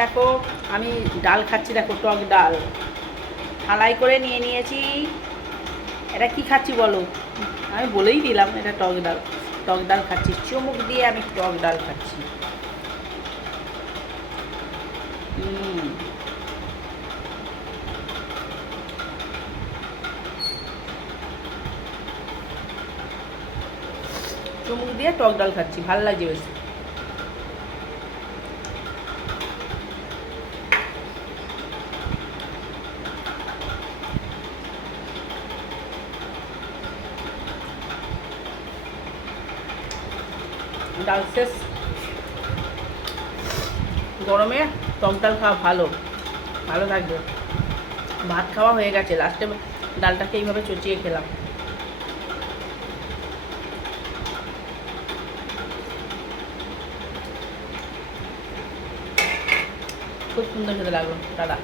দেখো, আমি ডাল খাচ্ছি, দেখো, টক ডাল। থালাই করে নিয়ে নিয়েছি। এটা কি খাচ্ছি বলো? আমি বলেই দিলাম, এটা টক ডাল। টক ডাল খাচ্ছি। চুমুক দিয়ে আমি টক ডাল খাচ্ছি। চুমুক দিয়ে টক ডাল খাচ্ছি, ভালো লাগছে বেশ। ডাল শেষ গরমে টক ডাল খাওয়া ভালো। ভালো থাকবে। ভাত খাওয়া হয়ে গেছে। লাস্টে ডালটাকে এইভাবে চচিয়ে খেলাম। খুব সুন্দর খেতে লাগল। দাদা